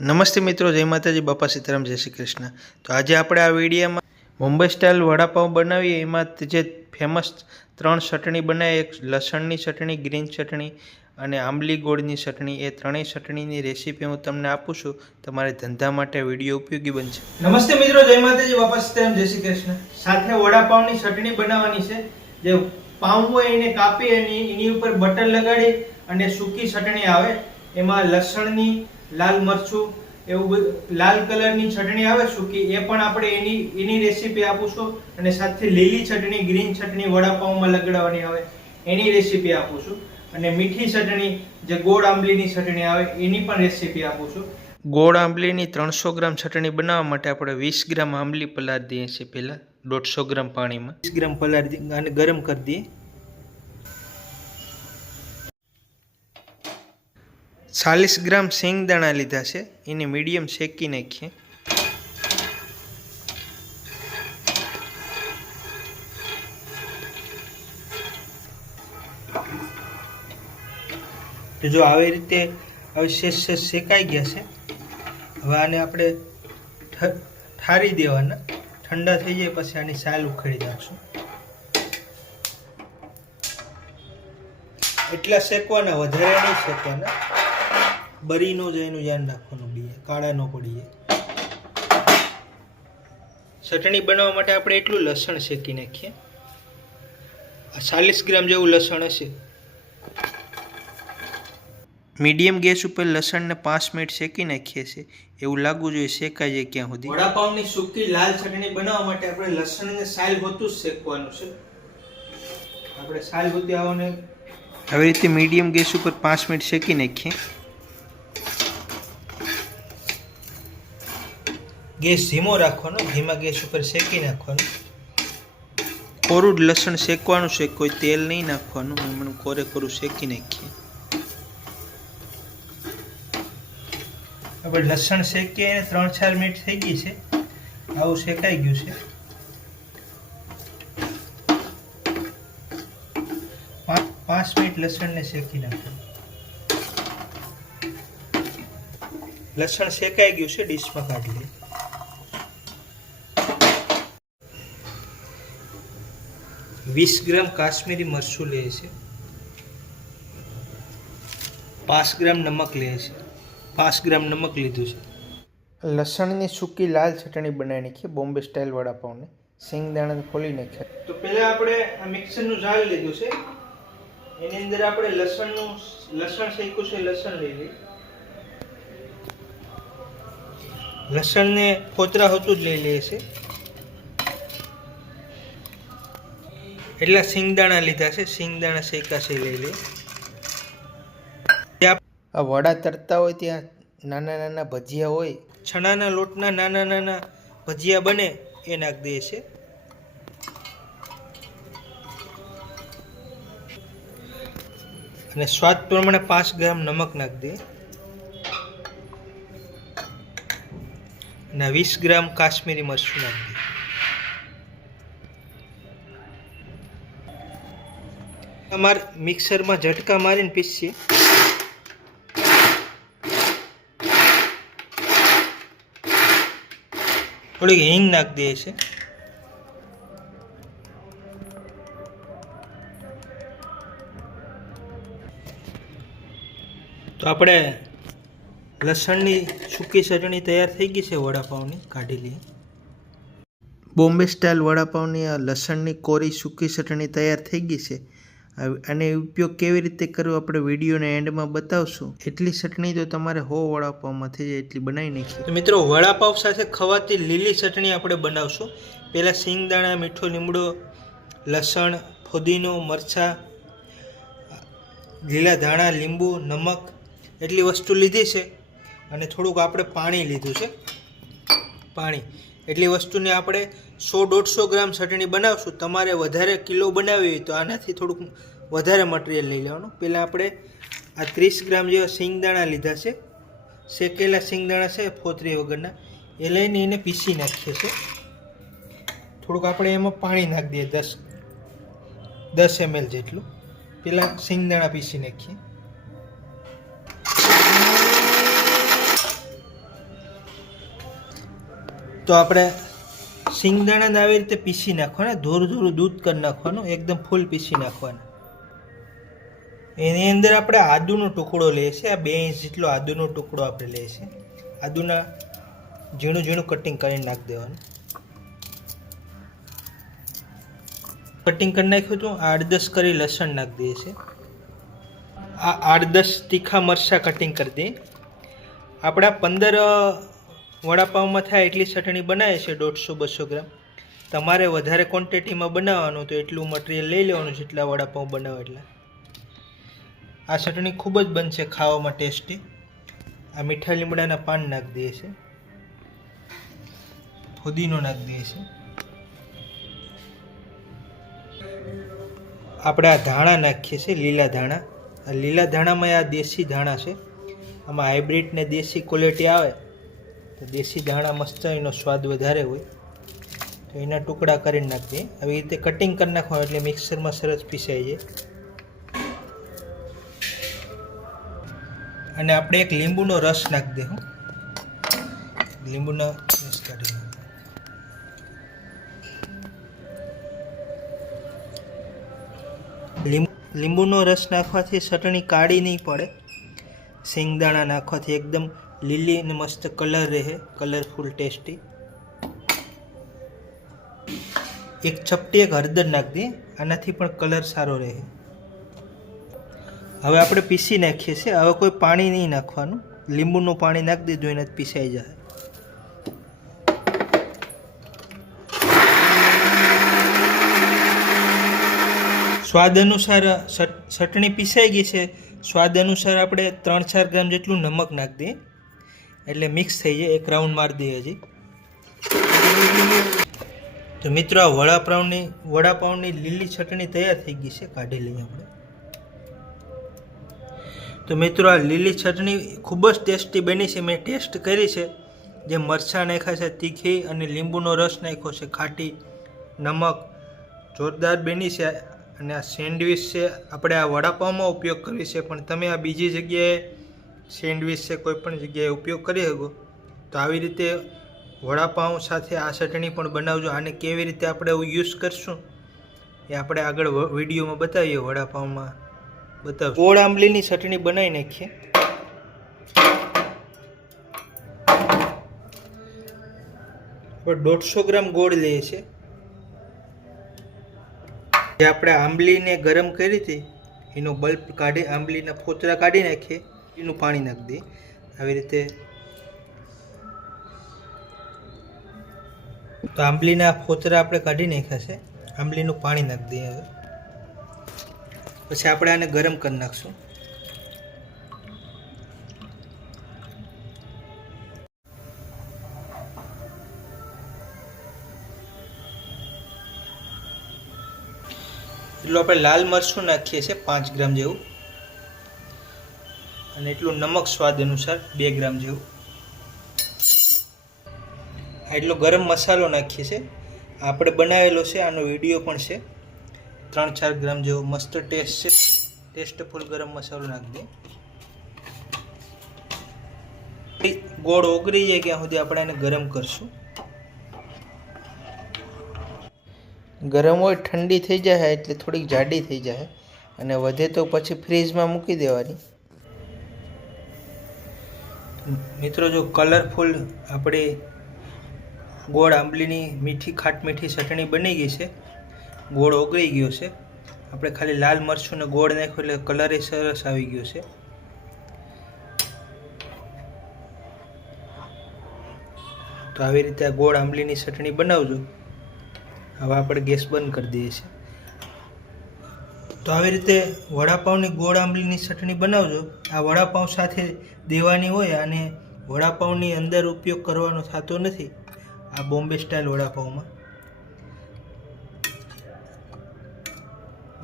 નમસ્તે મિત્રો, જય માતાજી, બાપા સીતારામ, જય શ્રી કૃષ્ણ. તો આજે આપણે આ વિડીયોમાં મુંબઈ સ્ટાઇલ વડાપાઉં બનાવીએ. એમાં જે ફેમસ ત્રણ ચટણી બનાવી એક લસણની ચટણી ગ્રીન ચટણી અને આંબલી ગોળની ચટણી, એ ત્રણેય ચટણીની રેસીપી હું તમને આપું છું. તમારે ધંધા માટે વીડિયો ઉપયોગી બનશે. નમસ્તે મિત્રો, જય માતાજી, બાપા સીતારામ, જય શ્રી કૃષ્ણ. સાથે વડાપાઉંની ચટણી બનાવવાની છે. જે પાઉં હોય એને કાપી અને એની ઉપર બટર લગાડી અને સૂકી ચટણી આવે. એમાં લસણની લાલ મરચું એવું બધું લાલ કલરની ચટણી આવે સૂકી એ પણ આપણે એની એની રેસીપી આપું છું અને સાથે લીલી ચટણી ગ્રીન ચટણી વડાપાઉંમાં લગાડવાની આવે એની રેસીપી આપું છું અને મીઠી ચટણી જે ગોળ આંબલીની ચટણી આવે એની પણ રેસીપી આપું છું ગોળ આંબલીની ત્રણસો ગ્રામ ચટણી બનાવવા માટે આપણે વીસ ગ્રામ આંબલી પલાળ દઈએ છીએ પહેલાં દોઢસો ગ્રામ પાણીમાં. વીસ ગ્રામ પલાળ અને ગરમ કરી દઈએ. ચાલીસ ગ્રામ શેંગદાણા લીધા છે. એને મીડિયમ શેકી નાખીએ. તો જો આવી રીતે અવશેષ શેષ શેષ શેકાઈ ગયા છે, હવે આને આપણે ઠારી દેવાના. ઠંડા થઈ જાય પછી આની સાલ ઉખેડી નાખશું. એટલા શેકવાના, વધારે નહીં શેકવાના. બરી નો જાય એનું ધ્યાન રાખવાનું બીએ કાળા ન પડીએ. ચટણી બનાવવા માટે આપણે એટલું લસણ શેકી નાખીએ. ચાલીસ ગ્રામ જેવું લસણ હશે. મીડિયમ ગેસ ઉપર લસણને પાંચ મિનિટ શેકી નાખીએ છીએ. એવું લાગવું જોઈએ શેકાઈ જાય ક્યાં સુધી. વડાપાઉંની સૂકી લાલ ચટણી બનાવવા માટે આપણે લસણને સાલ હોતું જ શેકવાનું છે. આપણે સાલ હોતી આવવાને આવી રીતે મીડિયમ ગેસ ઉપર પાંચ મિનિટ શેકી નાખીએ. ગેસ ધીમો રાખવાનો ધીમા ગેસ ઉપર શેકી નાખવાનું. કોરું લસણ શેકવાનું છે કોઈ તેલ નહીં નાખવાનું. હમણાં કોરે કોરું શેકી નાખીએ. આપણે લસણ શેકીએ એને ત્રણ ચાર મિનિટ થઈ ગઈ છે. આવું શેકાઈ ગયું છે. પાંચ મિનિટ લસણને શેકી નાખવાનું. લસણ શેકાઈ ગયું છે ડીશમાં કાઢી લઈએ વીસ ગ્રામ કાશ્મીરી મરચું લે છે. પાંચ ગ્રામ નમક લે છે. પાંચ ગ્રામ નમક લીધું છે. લસણની સૂકી લાલ ચટણી બનાવી નાખીએ બોમ્બે સ્ટાઇલ વડાપાઉંને સિંગદાણા ખોલી નાખ્યા. તો પહેલાં આપણે આ મિક્સરનું ઝાડ લીધું છે. એની અંદર આપણે લસણનું લસણ શેક્યું છે લસણ લઈ લઈએ. લસણને ફોતરા હોતું જ લઈ લઈએ છે. એટલા સિંગદાણા લીધા છે. સિંગદાણા શેકાશે લઈ લે. આ વડા તરતા હોય ત્યાં નાના નાના ભજીયા હોય. છણાના લોટના નાના નાના ભજીયા બને એ નાખી દે છે. અને સ્વાદ પ્રમાણે પાંચ ગ્રામ નમક નાખી દે. અને વીસ ગ્રામ કાશ્મીરી મરચું નાખી દઈએ અમારે મિક્સરમાં ઝટકા મારીને પીસીએ. થોડીક હિંગ નાખી દઈએ છે તો આપણે લસણની સૂકી ચટણી તૈયાર થઈ ગઈ છે વડાપાઉંની કાઢી લઈએ. બોમ્બે સ્ટાઇલ વડાપાઉંની આ લસણની કોરી સૂકી ચટણી તૈયાર થઈ ગઈ છે. આને ઉપયોગ કેવી રીતે કરવો આપણે વિડીયોને એન્ડમાં બતાવશું. એટલી ચટણી તો તમારે હો વડાપાવમાં થઈ જાય, એટલી બનાવી નાખી મિત્રો, વડાપાવ સાથે ખવાતી લીલી ચટણી આપણે બનાવશું. પહેલાં સિંગદાણા મીઠો લીમડો, લસણ, ફુદીનો, મરચાં, લીલા ધાણા, લીંબુ, નમક એટલી વસ્તુ લીધી છે. અને થોડુંક આપણે પાણી લીધું છે. પાણી. એટલી વસ્તુને આપણે સો દોઢસો ગ્રામ ચટણી બનાવશું, તમારે વધારે કિલો બનાવવી હોય તો આનાથી થોડુંક વધારે મટીરિયલ લઈ લેવાનું. પહેલાં આપણે આ ત્રીસ ગ્રામ જેવા સિંગદાણા લીધા છે. શેકેલા સિંગદાણા છે, ફોતરી વગરના. એ લઈને એને પીસી નાખીએ છીએ. થોડુંક આપણે એમાં પાણી નાખી દઈએ, દસ દસ એમએલ જેટલું. પહેલાં સિંગદાણા પીસી નાખીએ. તો આપણે સિંગદાણાને આવી રીતે પીસી નાખવાના, ધોરું ધોરું દૂધ કરી નાખવાનું, એકદમ ફૂલ પીસી નાખવાના. એની અંદર આપણે આદુનો ટુકડો લઈએ છીએ આ બે ઇંચ જેટલો આદુનો ટુકડો આપણે લઈએ છીએ આદુના ઝીણું ઝીણું કટિંગ કરીને નાખી દેવાનું. કટિંગ કરી નાખ્યું હતું આઠ દસ કરી લસણ નાખી દઈએ છીએ. આ આઠ દસ તીખા મરચાં કટિંગ કરી દઈએ. આપણા પંદર વડાપાઉંમાં થાય એટલી ચટણી બનાવે છે દોઢસો બસો ગ્રામ. તમારે વધારે ક્વોન્ટિટીમાં બનાવવાનું તો એટલું મટીરિયલ લઈ લેવાનું જેટલા વડાપાઉં બનાવો એટલા. આ ચટણી ખૂબ જ બનશે ખાવામાં ટેસ્ટી. આ મીઠા લીમડાના પાન નાખી દઈએ છે ફુદીનો નાખી દઈએ છે આપણે આ ધાણા નાખીએ છીએ, લીલા ધાણા. લીલા ધાણામાં આ દેશી ધાણા છે. આમાં હાઇબ્રિડ ને દેશી ક્વોલિટી આવે. તો દેશી ધાણા મસ્ત એનો સ્વાદ વધારે હોય, તો એના ટુકડા કરી નાખીએ. આવી રીતે કટિંગ કરી નાખવાનું એટલે મિક્સરમાં સરસ પીસાઈ જાય. અને આપણે એક લીંબુનો રસ નાખી દઈશું લીંબુનો રસ કાઢી લીંબુ, લીંબુનો રસ નાખવાથી ચટણી કાળી નહીં પડે. શેંગદાણા નાખવાથી એકદમ લીલી અને મસ્ત કલર રહે કલરફુલ ટેસ્ટી એક ચપટી એક હળદર નાખી દઈએ, આનાથી પણ કલર સારો રહે. હવે આપણે પીસી નાખીએ છીએ. હવે કોઈ પાણી નહીં નાખવાનું. લીંબુનું પાણી નાખી દીધું એને પીસાઈ જાય. સ્વાદ અનુસાર ચટણી પીસાઈ ગઈ છે. સ્વાદ અનુસાર આપણે ત્રણ ચાર ગ્રામ જેટલું નમક નાખી દઈએ. એટલે મિક્સ થઈ જાય, એક રાઉન્ડ મારી દઈએ હજી. તો મિત્રો, આ વડાપાઉંની વડાપાઉની લીલી ચટણી તૈયાર થઈ ગઈ છે, કાઢી લઈએ આપણે. તો મિત્રો, આ લીલી ચટણી ખૂબ જ ટેસ્ટી બની છે, મેં ટેસ્ટ કરી છે. જે મરચાં નાખ્યા છે, તીખી અને લીંબુનો રસ નાખ્યો છે, ખાટી, નમક, જોરદાર બની છે. અને આ સેન્ડવિચ છે, આપણે આ વડાપાઉંમાં ઉપયોગ કરીએ છીએ પણ તમે આ બીજી જગ્યાએ સેન્ડવિચ છે કોઈ પણ જગ્યાએ ઉપયોગ કરી શકો. તો આવી રીતે વડાપાઉં સાથે આ ચટણી પણ બનાવજો. આને કેવી રીતે આપણે યુઝ કરશું એ આપણે આગળ વિડીયોમાં બતાવીએ, વડાપાઉંમાં બતાવ ગોળ આંબલીની ચટણી બનાવી નાખીએ. દોઢસો ગ્રામ ગોળ લઈએ છીએ. જે આપણે આંબલીને ગરમ કરી હતી, એનો બલ્બ કાઢી, આંબલીના ફોતરા કાઢી નાખીએ. એનું પાણી નાખી દઈએ આવી રીતે તો આંબલીના ફોતરા આપણે કાઢી નાખ્યા છે. આંબલીનું પાણી નાખી દઈએ હવે. પછી આપણે આને ગરમ કરી નાખશું. એટલું આપણે લાલ મરચું નાખીએ છીએ, પાંચ ગ્રામ જેવું. અને એટલું નમક સ્વાદ અનુસાર બે ગ્રામ જેવું. આ એટલો ગરમ મસાલો નાખીએ છીએ. આપણે બનાવેલો છે, આનો વીડિયો પણ છે. ત્રણ ચાર ગ્રામ જેવો મસ્ત ટેસ્ટ છે. ટેસ્ટફુલ ગરમ મસાલો નાખી દે ગોળ ઓગળી જાય ત્યાં સુધી આપણે એને ગરમ કરશું. ગરમ હોય ઠંડી થઈ જાય એટલે થોડીક જાડી થઈ જાય. અને વધે તો પછી ફ્રીજમાં મૂકી દેવાની. મિત્રો, જો કલરફુલ આપણે ગોળ આંબલીની મીઠી ખાટ મીઠી ચટણી બની ગઈ છે, ગોળ ઓગળી ગયો છે, આપણે ખાલી લાલ મરચું ને ગોળ નાખ્યું એટલે કલર એ સરસ આવી ગયો છે. તો આવી રીતે આ ગોળ આંબલીની ચટણી બનાવજો. હવે આપણે ગેસ બંધ કરી દઈએ છીએ. તો આવી રીતે વડાપાઉંની ગોળ આંબલીની ચટણી બનાવજો. આ વડાપાઉં સાથે દેવાની હોય અને વડાપાઉંની અંદર ઉપયોગ કરવાનો થતો નથી. આ બોમ્બે સ્ટાઇલ વડાપાઉંમાં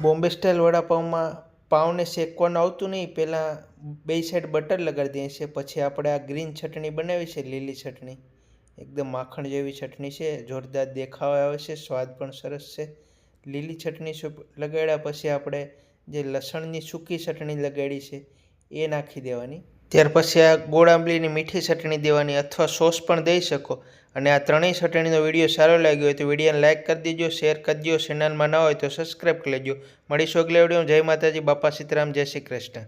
બોમ્બે સ્ટાઇલ વડાપાઉંમાં પાઉંને શેકવાનું આવતું નહીં. પહેલાં બે સાઈડ બટર લગાડી દઈએ છીએ પછી આપણે આ ગ્રીન ચટણી બનાવી છે, લીલી ચટણી. એકદમ માખણ જેવી ચટણી છે. જોરદાર દેખાવ આવે છે. સ્વાદ પણ સરસ છે. લીલી ચટણી લગાડ્યા પછી આપણે જે લસણની સૂકી ચટણી લગાડી છે, એ નાખી દેવાની. ત્યાર પછી આ ગોળ આંબલીની મીઠી ચટણી દેવાની અથવા સોસ પણ દઈ શકો. અને આ ત્રણેય ચટણીનો વીડિયો સારો લાગ્યો હોય તો વિડીયોને લાઇક કરી દેજો, શેર કરી દો ચેનલમાં ન હોય તો સબસ્ક્રાઈબ કરી લેજો. મળીશું અગલા વીડિયો જય માતાજી, બાપા સીતારામ, જય શ્રી કૃષ્ણ.